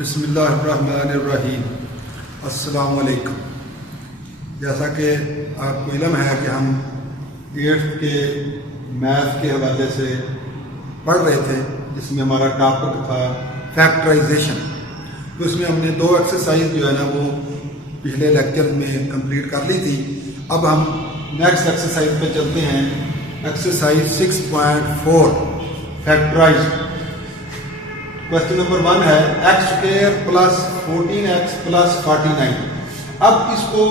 बिस्मिल्लाहिर्रहमानिर्रहीम। अस्सलाम वालेकुम। जैसा कि आपको इल्म है कि हम 8th के मैथ के हवाले से पढ़ रहे थे, जिसमें हमारा टॉपिक था फैक्टराइजेशन। तो इसमें हमने 2 एक्सरसाइज जो है ना वो पिछले लेक्चर में कंप्लीट कर ली थी। अब हम नेक्स्ट एक्सरसाइज पे चलते हैं। Exercise 6.4 factorise. क्वेश्चन नंबर 1 है x² प्लस 14x प्लस 49। अब इसको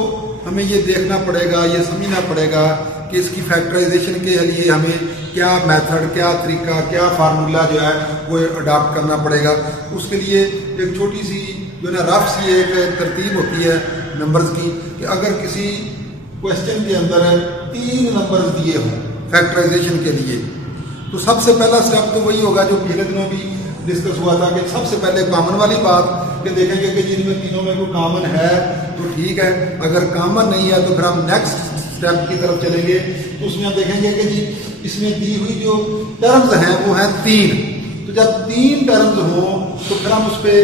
हमें ये देखना पड़ेगा, ये समझना पड़ेगा कि इसकी फैक्टराइजेशन के लिए हमें क्या मेथड, क्या तरीका, क्या फार्मूला जो है वो अडॉप्ट करना पड़ेगा। उसके लिए एक छोटी सी जो ना रफ सी एक तरतीब होती है नंबर्स की, कि अगर किसी क्वेश्चन के अंदर 3 नंबर्स दिए हों फैक्टराइजेशन के लिए, तो सबसे पहला स्टेप तो वही होगा जो पिछले दिनों भी डिस्कस हुआ था कि सबसे पहले कॉमन वाली बात कि देखेंगे कि जिनमें तीनों में कोई कॉमन है तो ठीक है, अगर कॉमन नहीं है तो फिर हम नेक्स्ट स्टेप की तरफ चलेंगे। तो उसमें हम देखेंगे कि जी इसमें दी हुई जो टर्म्स हैं वो हैं 3। तो जब 3 टर्म्स हों तो फिर हम उस पर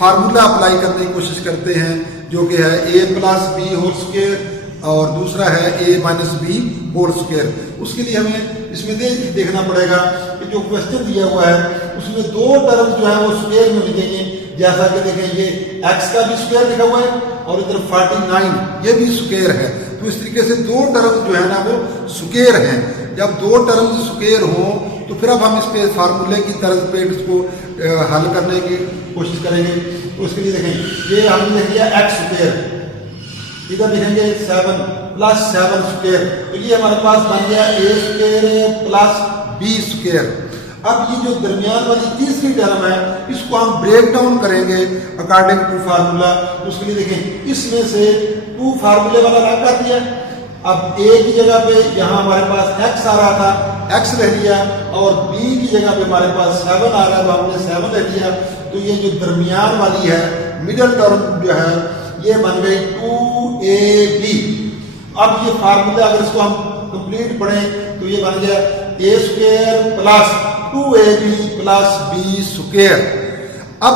फार्मूला अप्लाई करने की कोशिश करते हैं, जो कि है a plus B whole square और दूसरा है a minus B whole square. उसके लिए हमें इसमें देखना पड़ेगा कि जो क्वेश्चन दिया हुआ है उसमें 2 टर्म्स जो है वो स्क्वायर में लिखेंगे। जैसा कि देखें ये x का भी स्क्वायर लिखा हुआ है और इधर 49 ये भी स्क्वायर है। तो इस तरीके से 2 टर्म्स जो है ना वो स्क्वायर हैं। जब 2 टर्म्स स्क्वायर हों तो फिर अब हम इस पे फार्मूले की तर्ज पे इसको हल करने की कोशिश करेंगे। तो उसके लिए देखें ये हमने लिख लिया x स्क्वायर, इधर लिखेंगे 7 प्लस 7 स्क्वायर, तो ये हमारे पास बन गया a square plus b square. अब ये जो दरमियान वाली तीसरी टर्म है इसको हम ब्रेक डाउन करेंगे अकॉर्डिंग टू फार्मूला। उसके लिए देखें इसमें से 2 फार्मूले वाला अलग कर दिया। अब a की जगह पे यहाँ हमारे पास x आ रहा था, x ले लिया, और b की जगह पे हमारे पास 7 आ रहा है तो हमने 7 ले लिया। तो ये जो दरमियान वाली है मिडल टर्म जो है ये बन गई 2ab। अब ये फार्मूला अगर इसको हम कंप्लीट पढ़ें तो ये बन गया a square plus 2ab plus b square. अब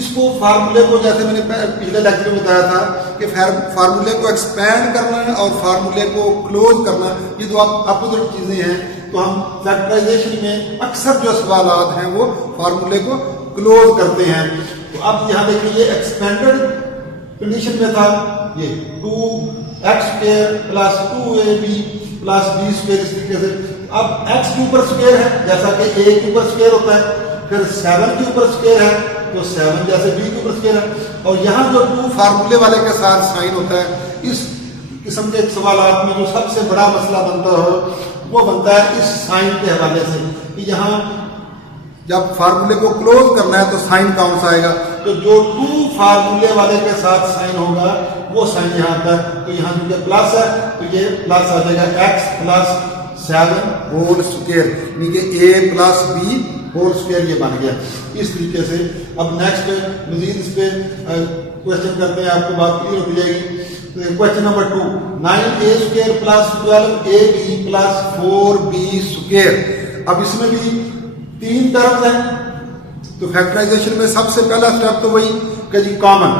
इसको फार्मूले को, जैसे मैंने पिछले लेक्चर में बताया था कि फार्मूले को एक्सपेंड करना और फार्मूले को क्लोज करना ये दो अपोजिट चीजें हैं। तो हम फैक्टराइजेशन में अक्सर जो सवालात हैं वो फार्मूले को क्लोज करते हैं। तो अब यहाँ देखिए ये एक्सपेंडेड कंडीशन में था, ये 2x square plus 2ab plus b square. इस तरीके से अब x के ऊपर स्क्वायर है जैसा कि a के ऊपर स्क्वायर होता है, फिर 7 के ऊपर स्क्वायर है तो 7 जैसे b के ऊपर स्क्वायर है, और यहाँ जो 2 फार्मूले वाले के साथ साइन होता है। इस किस्म के सवालात में जो सबसे बड़ा मसला बनता है वो बनता है इस साइन के हवाले से, कि यहाँ जब फार्मूले को क्लोज करना है तो साइन कौन सा आएगा, तो जो 2 फार्मूले वाले के साथ साइन होगा वो साइन यहाँ आता है। तो यहाँ जो प्लस है तो ये प्लस आ जाएगा x प्लस 7 होल स्क्वायर, यानी कि a plus b whole square ये बन गया। इस तरीके से अब नेक्स्ट मजीद इस पे क्वेश्चन करते हैं, आपको बात क्लियर होती जाएगी। Question number 2 9a square plus 12ab plus 4b square. अब इसमें भी 3 टर्म्स हैं। तो फैक्टराइजेशन में सबसे पहला स्टेप तो वही कि जी कॉमन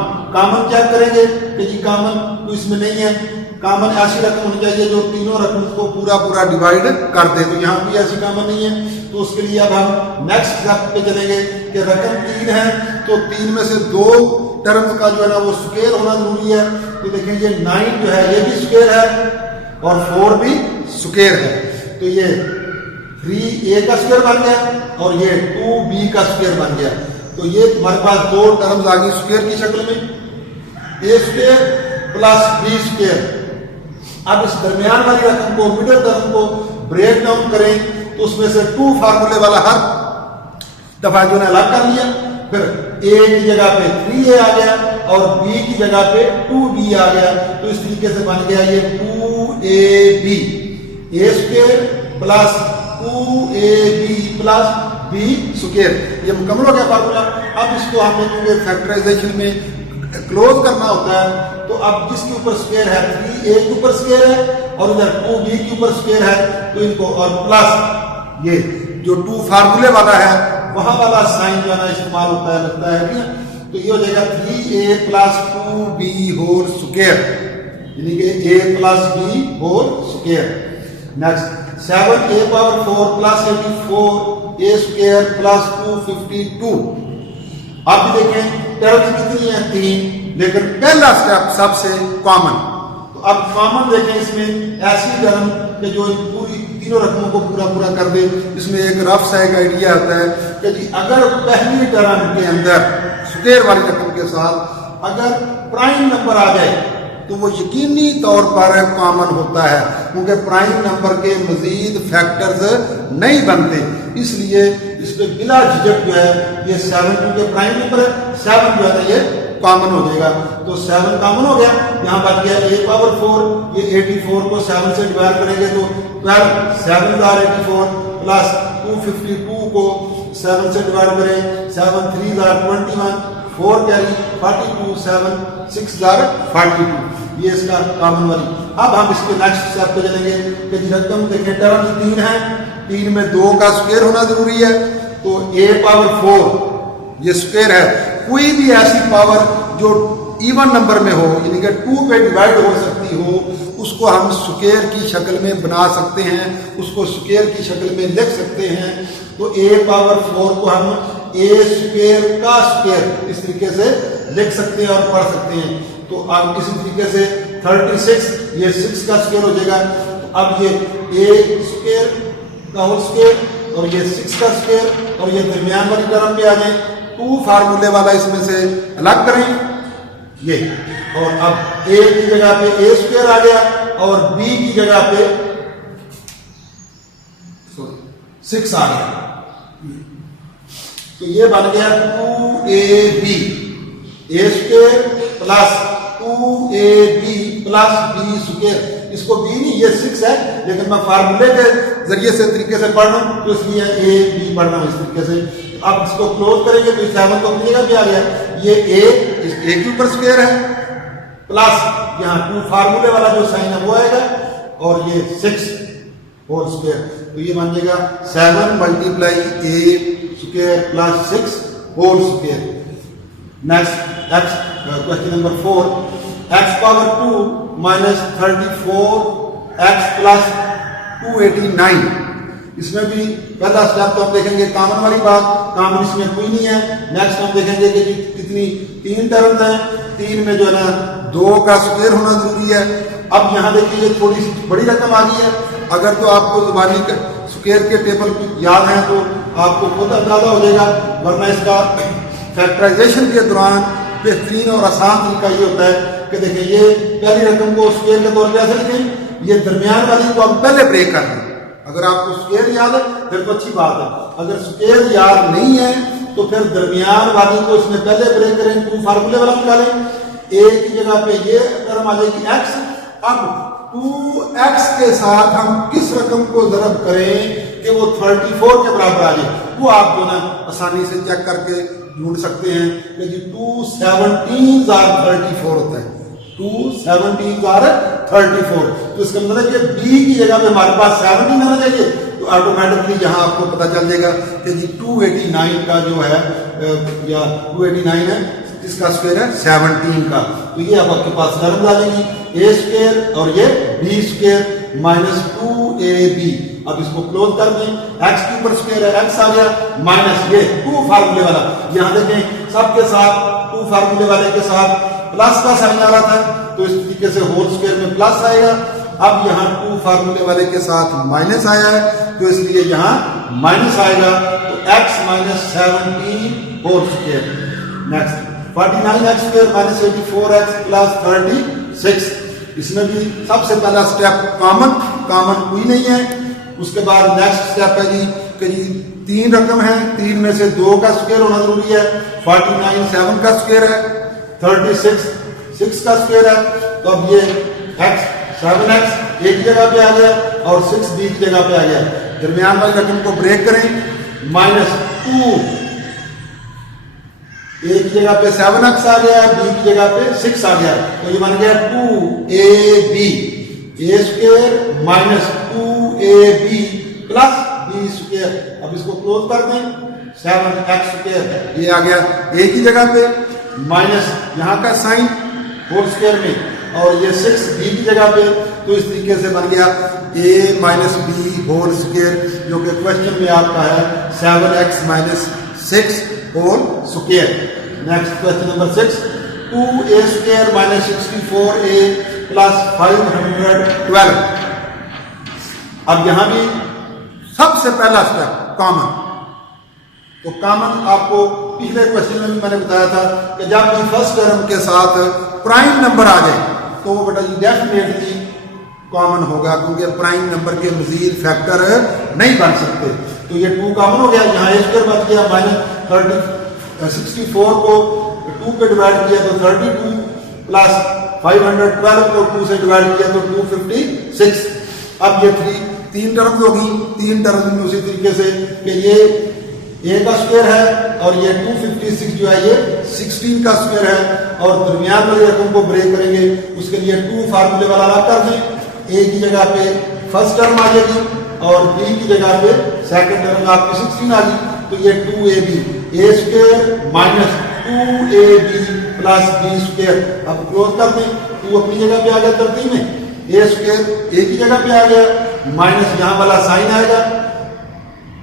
क्या करेंगे कि जी कॉमन तो इसमें नहीं है, कॉमन ऐसी रकम होनी चाहिए जो तीनों रकम को पूरा डिवाइड कर दे। तो यहाँ भी ऐसी कॉमन नहीं है। तो उसके लिए अब हम नेक्स्ट स्टेप पे चलेंगे कि रकम 3 है तो 3 में से 2 टर्म्स का जो है ना वो स्क्वायर होना जरूरी है। तो देखेंगे 9 जो है ये भी स्क्वायर है और 4 भी स्क्वायर है। तो ये 3a का स्क्वायर बन गया और ये 2b का स्क्वायर बन गया। तो ये हमारे पास 2 टर्म्स आ गई स्क्वायर की शक्ल में, a square plus b square. अब इस दरमियान वाली रकम को, मिडिल टर्म को ब्रेक डाउन करें तो उसमें से 2 फार्मूले वाला हर दफा जो है अलग कर लिया, फिर a की जगह पे 3a आ गया और b की जगह पे 2b आ गया। तो इस तरीके से बन गया ये 2ab, a square plus 2ab plus B square. ये मुकम्मल हो गया फार्मूला। अब इसको हमने क्योंकि फैक्टराइजेशन में क्लोज करना होता है, तो अब जिसके ऊपर स्क्वायर है 3a के ऊपर स्क्वायर है और इधर 2b के ऊपर स्क्वायर है, तो इनको और प्लस ये जो 2 फार्मूले वाला है वहां वाला साइन जो है ना इस्तेमाल होता है, लगता है कि तो ये हो जाएगा 3a plus 2b whole square, यानी कि a plus b whole square. Next 7a power 4 plus 84 a square plus 252। अब भी देखें टर्म्स कितनी है 3, लेकिन पहला स्टेप सबसे कॉमन। तो अब कॉमन देखें इसमें ऐसी टर्म कि जो पूरी तीनों रकमों को पूरा पूरा कर दे। इसमें एक रफ सा एक आइडिया आता है कि जी अगर पहली टर्म के अंदर स्क्वायर वाली रकम के साथ अगर प्राइम नंबर आ जाए तो वो यकीनी तौर पर कॉमन होता है, क्योंकि प्राइम नंबर के मजीद फैक्टर्स नहीं बनते। इसलिए इस पे बिला झिझक जो है ये 7, क्योंकि प्राइम नंबर है 7 जो है ना ये कॉमन हो जाएगा। तो 7 कॉमन हो गया, यहाँ बच गया a पावर 4। ये 84 को 7 से डिवाइड करेंगे तो 12 7 84 प्लस 252 को 7 से डिवाइड करें 7 3 21 4 कैरी 42 7 6 42। ये इसका कॉमन वाली। अब हम इसके नेक्स्ट स्टेप पे चलेंगे कि रकम देखें टर्म 3 है, 3 में 2 का स्क्वायर होना जरूरी है। तो a पावर 4 ये स्क्वायर है। कोई भी ऐसी पावर जो इवन नंबर में हो, यानी कि 2 पे डिवाइड हो सकती हो, उसको हम स्क्वायर की शक्ल में बना सकते हैं, उसको स्क्वायर की शक्ल में लिख सकते हैं। तो a पावर 4 को हम a स्क्वायर का स्क्वायर इस तरीके से लिख सकते हैं और पढ़ सकते हैं। तो अब इसी तरीके से 36 ये 6 का स्क्वायर हो जाएगा। तो अब ये a स्क्वायर का होल स्क्वायर और ये 6 का स्क्वायर और ये दरमियान वाली टर्म पे आ जाए। 2 फार्मूले वाला इसमें से अलग करें ये, और अब a की जगह पे a स्क्वायर आ गया और b की जगह पे 6 आ गया। तो ये बन गया 2ab a square plus 2ab plus b square. इसको b नहीं, ये 6 है, लेकिन मैं फार्मूले के जरिए से तरीके से पढ़ रहा हूं, तो इसलिए a b पढ़ रहा हूं इस तरीके से। अब इसको क्लोज करेंगे तो 7 तो अपनी जगह पे आ गया। ये a के ऊपर स्क्वायर है प्लस यहाँ 2 फार्मूले वाला जो साइन है वो आएगा और ये 6 होल स्क्वायर। तो ये बन जाएगा 7 multiply a square plus 6 whole square. Next X question number 4, x power 2 minus 34 x plus 289। इसमें भी पहला स्टेप तो हम देखेंगे कॉमन वाली बात, कॉमन इसमें कोई नहीं है। नेक्स्ट हम देखेंगे कि कितनी 3 टर्म्स हैं, 3 में जो है ना 2 का स्क्वायर होना जरूरी है। अब यहाँ देखिए ये थोड़ी सी बड़ी रकम आ गई है। अगर तो आपको जुबानी स्क्वायर के टेबल याद है तो आपको खुद अंदाजा हो जाएगा, वरना इसका फैक्टराइजेशन के दौरान बेहतरीन और आसान तरीका ये होता है कि देखिए ये पहली रकम को स्क्वायर के तौर पर ऐसे लिखें, ये दरमियान वाली को हम पहले ब्रेक कर दें। अगर आपको स्क्वायर याद है फिर तो अच्छी बात है, अगर स्क्वायर याद नहीं है तो फिर दरमियान वाली को इसमें पहले ब्रेक करें, 2 फार्मूले वाला निकालें। a की जगह पे ये टर्म आ जाएगी x। अब 2x के साथ हम किस रकम को ज़रब करें कि वो 34 के बराबर आ जाए, वो आप जो ना आसानी से चेक करके ढूंढ सकते हैं कि 2 17 34 होता है। 2 17 34। तो इसका मतलब कि b की जगह पे हमारे पास 17 आना चाहिए, तो ऑटोमेटिकली यहाँ आपको पता चल जाएगा कि जी 289 का जो है या 289 है, इसका स्क्वायर है 17 का। तो ये अब आपके पास टर्म आ जाएगी a स्क्वायर और ये b स्क्वायर माइनस 2ab। अब इसको क्लोज कर दें, x के ऊपर स्क्वायर है x आ गया माइनस ये 2 फार्मूले वाला। यहाँ देखें सबके साथ 2 फार्मूले वाले के साथ प्लस का साइन आ रहा था, तो इस तरीके से होल स्क्वायर में प्लस आएगा। अब यहाँ 2 फार्मूले वाले के साथ माइनस आया है, तो इसलिए यहाँ माइनस आएगा, तो x minus 17 whole square. Next 49x square minus 84x plus 36। इसमें भी सबसे पहला स्टेप कॉमन कोई नहीं है। उसके बाद नेक्स्ट स्टेप है जी कि 3 रकम है, 3 में से 2 का स्क्वायर होना जरूरी है। 49 7 का स्क्वायर है, 36 6 का स्क्वायर है। तो अब ये x 7x एक जगह पे आ गया और 6 b की जगह पे आ गया। दरमियान वाली रकम को ब्रेक करें, -2, ए की जगह पे 7x आ गया, बी की जगह पे 6 आ गया, तो ये बन गया 2ab, a square minus 2ab plus b square. अब इसको क्लोज कर दें, 7x स्क्वायर ये आ गया a की जगह पे, माइनस यहाँ का साइन होल स्क्वायर में, और ये 6 b की जगह पे, तो इस तरीके से बन गया a minus B whole square, जो कि क्वेश्चन में आपका है 7x minus 6 whole square. Next question number 6, 2a square minus 64a plus 512। अब यहां भी सबसे पहला स्टेप कॉमन, तो कॉमन आपको पिछले क्वेश्चन में भी मैंने बताया था कि जब भी फर्स्ट टर्म के साथ प्राइम नंबर आ जाए तो वो बेटा जी डेफिनेटली कॉमन होगा, क्योंकि प्राइम नंबर के मजीद फैक्टर नहीं बन सकते। तो ये 2 कॉमन हो गया, यहाँ a स्क्वायर बच गया, माइनस 64 को 2 पे डिवाइड किया तो 32 प्लस 512 को 2 से डिवाइड किया तो 256। अब ये 3 टर्म होगी, 3 टर्म उसी तरीके से कि ये a का स्क्वायर है और ये 256 जो है ये 16 का स्क्वायर है, और दरमियान वाली रकम को ब्रेक करेंगे, उसके लिए 2 फार्मूले वाला अलग कर दें, a की जगह पे फर्स्ट टर्म आ जाएगी और b की जगह पे सेकंड टर्म आपकी 16 आ गई, तो ये 2ab, a square minus 2ab plus b square. अब क्लोज कर दें, 2 अपनी जगह पे आ गया तरतीब में, a स्क्वायर a की जगह पे आ गया, माइनस यहाँ वाला साइन आएगा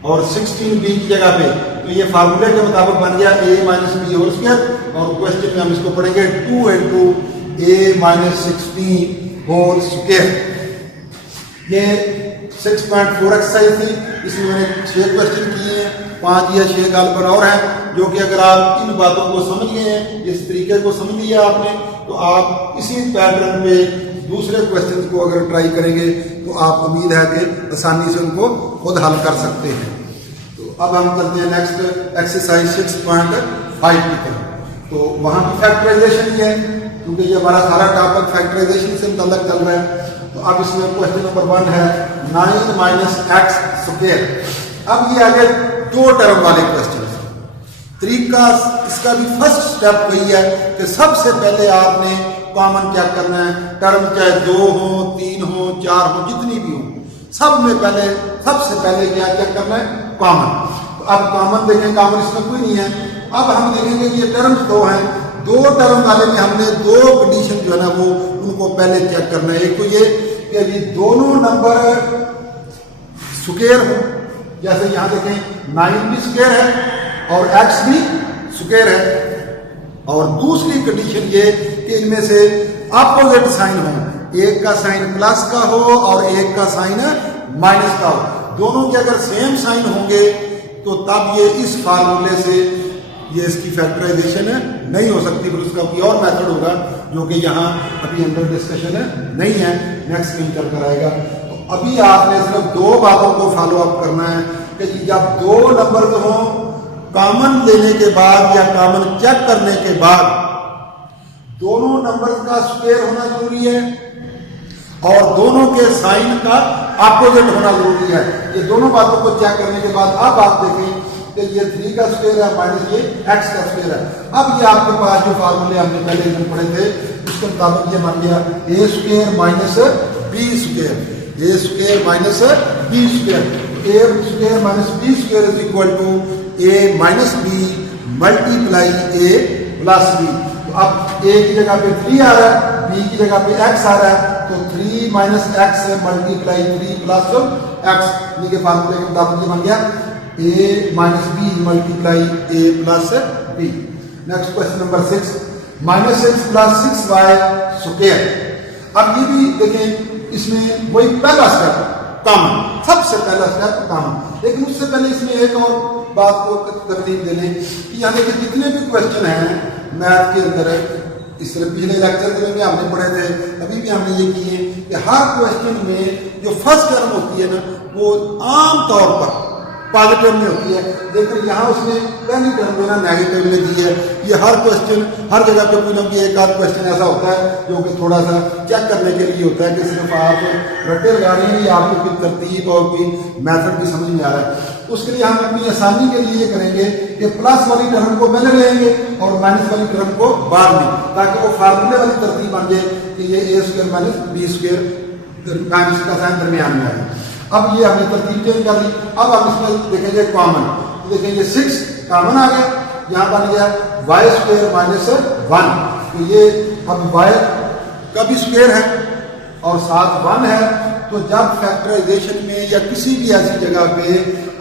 और 16b की जगह पे, तो ये फार्मूले के मुताबिक बन गया a minus B whole square, और क्वेश्चन में हम इसको पढ़ेंगे 2 into a minus 16 whole square. ये 6.4 एक्सरसाइज थी, इसमें मैंने 6 क्वेश्चन किए हैं, 5 या 6 गाल पर और हैं, जो कि अगर आप इन बातों को समझ गए हैं, इस तरीके को समझ लिया आपने, तो आप इसी पैटर्न पे दूसरे क्वेश्चन को अगर ट्राई करेंगे तो आप उम्मीद है कि आसानी से उनको खुद हल कर सकते हैं। तो अब हम चलते हैं नेक्स्ट एक्सरसाइज 6.5 की तरफ। तो वहाँ की फैक्टराइजेशन ही है, क्योंकि ये हमारा सारा टॉपिक फैक्टराइजेशन से मुतल्लिक चल रहा है। तो अब इसमें क्वेश्चन नंबर 1 है 9 माइनस एक्स स्क्वायर। अब ये आगे 2 टर्म वाले क्वेश्चन। तरीका इसका भी फर्स्ट स्टेप वही है कि सबसे पहले आपने कॉमन क्या करना है, टर्म चाहे 2 हो, 3 हो, 4 हो, जितनी भी हो, सब में पहले सबसे पहले क्या करना है, कॉमन। तो अब कॉमन देखें, कॉमन इसमें कोई नहीं है। अब हम देखेंगे कि ये टर्म 2 हैं, 2 टर्म वाले में हमने 2 कंडीशन जो है ना वो उनको पहले चेक करना है। एक तो ये कि अभी दोनों नंबर स्क्वायर हो, जैसे यहां देखें 9 भी स्क्वायर है और x भी स्क्वायर है, और दूसरी कंडीशन ये कि इनमें से अपोजिट साइन हो, एक का साइन प्लस का हो और एक का साइन माइनस का हो, दोनों के अगर सेम साइन होंगे तो तब ये इस फार्मूले से ये इसकी फैक्टराइजेशन नहीं हो सकती, फिर उसका कोई और मेथड होगा जो कि यहाँ अभी अंडर डिस्कशन नहीं है, नेक्स्ट दिन चल कर आएगा। तो अभी आपने सिर्फ 2 बातों को फॉलो अप करना है कि जब 2 नंबर जो हो कॉमन लेने के बाद या कॉमन चेक करने के बाद दोनों नंबर का स्क्वायर होना जरूरी है और दोनों के साइन का अपोजिट होना जरूरी है। ये दोनों बातों को चेक करने के बाद अब आप देखें कि ये 3 का स्क्वायर है माइनस ये x का स्क्वायर है। अब ये आपके पास जो फार्मूले हमने पहले दिन पढ़े थे उसके मुताबिक ये मान लिया a square minus b square, a square minus b square, a square minus b square is equal to a minus b multiply a plus b। तो अब a की जगह पे 3 आ रहा है, b की जगह पे x आ रहा है, तो 3 minus x multiply 3 plus x, इनके फार्मूले के मुताबिक ये बन गया a minus B multiply a plus b। Next question number 6 minus X plus 6y square. अब ये भी देखें, इसमें वही पहला स्टेप कॉमन, सबसे पहला स्टेप कॉमन, लेकिन उससे पहले इसमें एक और बात को तरतीब दे लें कि यानी कि जितने भी क्वेश्चन हैं मैथ के अंदर, इस तरह पिछले लेक्चर में भी हमने पढ़े थे, अभी भी हमने ये किए कि हर क्वेश्चन में जो फर्स्ट टर्म होती है ना वो आम तौर पर पॉजिटिव में होती है, लेकिन यहाँ उसने पहली टर्म जो है ना नेगेटिव में दी है। ये हर क्वेश्चन हर जगह पे कोई ना कोई एक आध क्वेश्चन ऐसा होता है जो कि थोड़ा सा चेक करने के लिए होता है कि सिर्फ आप रट्टे लगा रहे हैं या आपको कोई तरतीब और कोई मैथड भी समझ में आ रहा है। उसके लिए हम अपनी आसानी के लिए करेंगे कि प्लस वाली टर्म को पहले लेंगे और माइनस वाली टर्म को बाद में, ताकि वो फार्मूले वाली तरतीब बन जाए कि ये a square minus B square minus का साइन दरमियान में आ जाए। अब ये हमने तरतीब चेंज कर दी। अब हम इसमें देखेंगे कॉमन, देखेंगे 6 कॉमन आ गया, यहाँ बन गया वाई स्क्वायर माइनस 1। तो ये अब वाई का भी स्क्वायर है और साथ 1 है। तो जब फैक्टराइजेशन में या किसी भी ऐसी जगह पे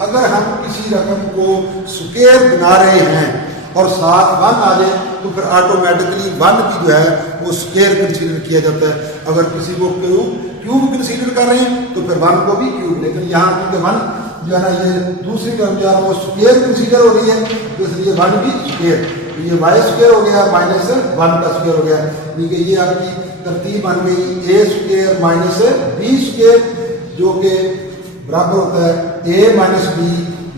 अगर हम किसी रकम को स्क्वायर बना रहे हैं और साथ 1 आ जाए तो फिर ऑटोमेटिकली 1 भी जो है वो स्क्वायर कंसीडर किया जाता है। अगर किसी को क्यूब कंसीडर कर रहे हैं तो फिर 1 को भी क्यूब, लेकिन यहाँ क्योंकि 1 जो है ना ये दूसरी टर्म जो है वो स्क्वायर कंसीडर हो रही है, तो इसलिए 1 भी स्क्वायर। तो ये वाई स्क्वायर हो गया माइनस 1 का स्क्वायर हो गया। ठीक है, ये आपकी तरतीब बन गई A square minus B square, जो कि बराबर होता है ए माइनस बी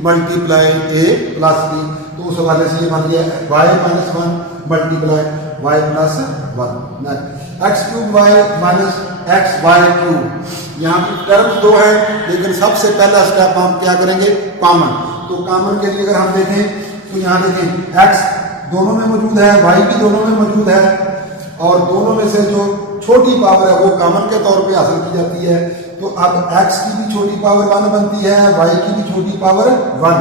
मल्टीप्लाई ए प्लस बी। तो उस हवाले से ये बन गया Y minus 1 multiply Y plus 1 X cube Y minus X Y cube. यहाँ की टर्म्स 2 है, लेकिन सबसे पहला स्टेप हम क्या करेंगे कॉमन। तो कॉमन के लिए अगर हम देखें तो यहाँ देखें एक्स दोनों में मौजूद है, वाई भी दोनों में मौजूद है, और दोनों में से जो छोटी पावर है वो कॉमन के तौर पे हासिल की जाती है। तो अब x की भी छोटी पावर 1 बनती है, y की भी छोटी पावर 1।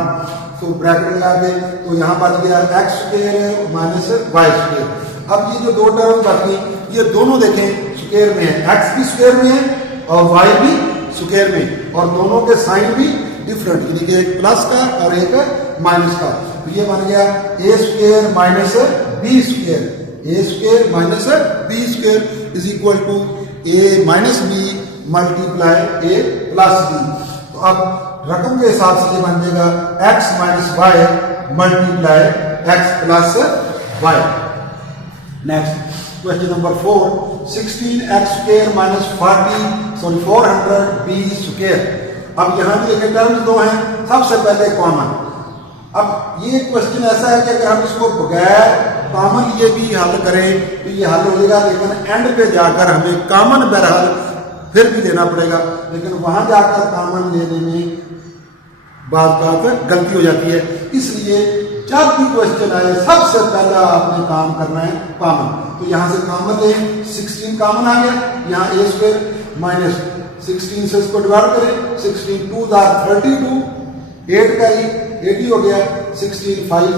तो ब्रैकेट लगा के तो यहाँ बन गया X square minus Y square. अब ये जो 2 टर्म बाकी ये दोनों देखें स्क्वायर में है, x भी स्क्वायर में है और y भी स्क्वायर में, और दोनों के साइन भी डिफरेंट, यानी कि एक प्लस का और एक माइनस का। तो ये बन गया a square minus B square, A square minus B square is equal to a minus B multiply A plus B. तो अब रकम के हिसाब से ये बन जाएगा x minus y multiply x plus y. Next question number 4, 16x square minus 400 b square. अब यहाँ भी देखें टर्म्स 2 हैं, सबसे पहले कॉमन। अब ये क्वेश्चन ऐसा है कि अगर हम इसको बगैर कॉमन ये भी हल करें तो ये हल हो जाएगा, लेकिन एंड पे जाकर हमें कॉमन बहरहाल फिर भी देना पड़ेगा, लेकिन वहां जाकर कॉमन लेने में बात गलती हो जाती है। इसलिए जब भी क्वेश्चन आए सबसे पहला आपने काम करना है कॉमन। तो यहाँ से कॉमन ले, 16 कॉमन आ गया, यहाँ ए स्क्वायर माइनस 16 से इसको डिवाइड करें, 16 2 32, 8 का 80 हो गया, 16 5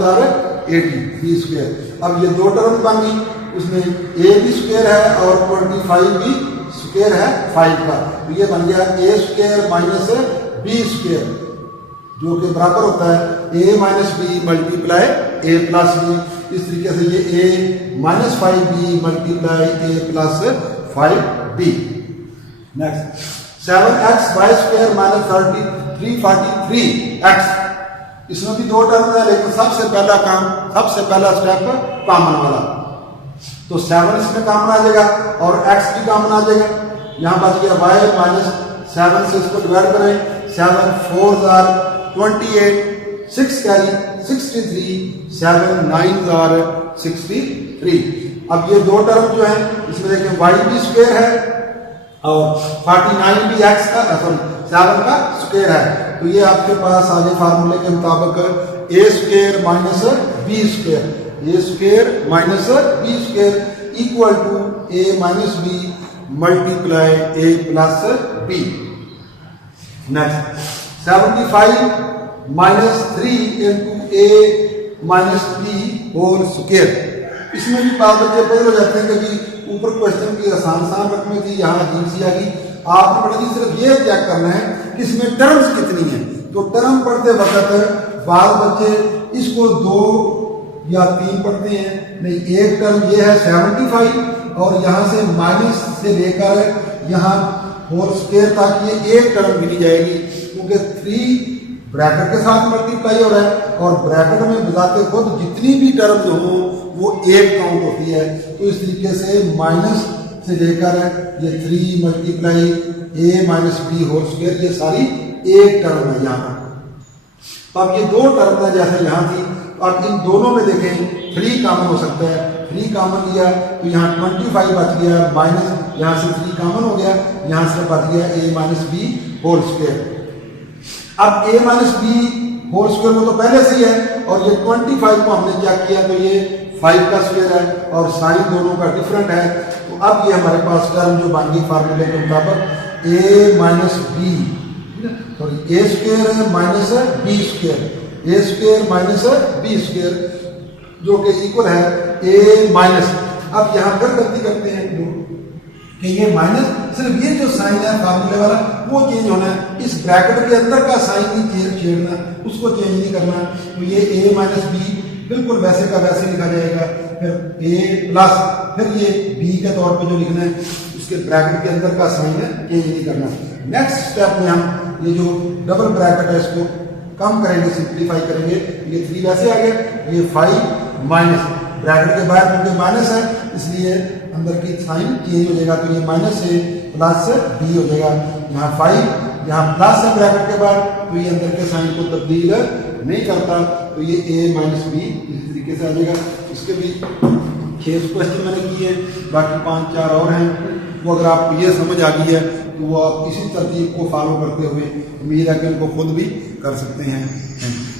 80 बी स्क्वायर। अब ये 2 टर्म बन गई, उसमें ए भी स्क्वायर है और 25 भी स्क्वायर है 5 का। तो ये बन गया a square minus B square, जो कि बराबर होता है ए माइनस बी मल्टीप्लाई ए प्लस बी। इस तरीके से ये a minus 5b multiply A plus 5b। Next 7x y square minus 343x। इसमें भी 2 टर्म है, लेकिन सबसे पहला काम, सबसे पहला स्टेप कॉमन वाला। तो 7 इसमें कॉमन आ जाएगा और x भी कॉमन आ जाएगा। यहाँ बच गया y माइनस 7 से इसको डिवाइड करें, 7 4 28, 6 कैरी 63, 7 9 63। अब ये 2 टर्म जो है इसमें देखें y भी स्क्वायर है और 49 भी x का 7 का स्क्वायर है। तो ये आपके पास आगे फार्मूले के मुताबिक a square minus B square, A square minus B square equal to a minus B multiply A plus b. Next 75 minus 3 into a minus B whole square. इसमें भी बात बच्चे बदल हो जाते हैं, क्योंकि ऊपर क्वेश्चन की आसान रकमें थी, यहाँ अजीब सी आ गई। आपने पढ़ी सिर्फ ये चेक करना है कि इसमें टर्म्स कितनी हैं। तो टर्म पढ़ते वक्त बाद बच्चे इसको 2 या 3 पढ़ते हैं, नहीं एक टर्म ये है 75 और यहाँ से माइनस से लेकर यहाँ होल स्क्वायर तक ये एक टर्म गिनी जाएगी, क्योंकि 3 ब्रैकेट के साथ मल्टीप्लाई हो रहा है और ब्रैकेट में बजाते खुद जितनी भी टर्म जो हो वो एक काउंट होती है। तो इस तरीके से माइनस से लेकर ये 3 मल्टीप्लाई ए माइनस बी होल स्क्वायर, ये सारी एक टर्म है यहाँ पर। तो अब ये 2 टर्म है जैसे यहाँ थी, अब इन दोनों में देखें 3 कॉमन हो सकता है। 3 कॉमन लिया तो यहाँ 25 बच गया, माइनस यहाँ से 3 कॉमन हो गया, यहाँ से बच गया ए माइनस बी होल स्क्वायर। अब ए माइनस बी होल स्क्वायर वो तो पहले से ही है, और ये 25 को हमने क्या किया तो ये 5 का स्क्वायर है और साइन दोनों का डिफरेंट है। तो अब ये हमारे पास टर्म जो बन गई फार्मूले के मुताबिक a minus B, sorry A square है माइनस बी स्क्वायर, ए स्क्वायर माइनस बी स्क्वायर जो कि इक्वल है a माइनस। अब यहाँ फिर गलती करते हैं कि ये माइनस, सिर्फ ये जो साइन है फार्मूले वाला वो चेंज होना है, इस ब्रैकेट के अंदर का साइन ही छेड़ना, उसको चेंज नहीं करना। तो ये a माइनस बी बिल्कुल वैसे का वैसे लिखा जाएगा, फिर a प्लस, फिर ये b के तौर पे जो लिखना है उसके ब्रैकेट के अंदर का साइन है चेंज नहीं करना। नेक्स्ट स्टेप में हम ये जो डबल ब्रैकेट है इसको कम करेंगे, सिंप्लीफाई करेंगे। ये 3 वैसे आ गया, ये 5 माइनस, ब्रैकेट के बाहर क्योंकि माइनस है इसलिए अंदर की साइन चेंज हो जाएगा, तो ये माइनस से प्लस से बी हो जाएगा। यहाँ 5, यहाँ प्लस है ब्रैकेट के बाद, तो ये अंदर के साइन को तब्दील नहीं करता, तो ये a माइनस बी इसी तरीके से आ जाएगा। इसके भी 6 क्वेश्चन मैंने किए हैं, बाकी 5-4 और हैं, वो अगर आपको ये समझ आ गई है तो वो आप इसी तरतीब को फॉलो करते हुए उम्मीद है कि उनको खुद भी कर सकते हैं। Thank you.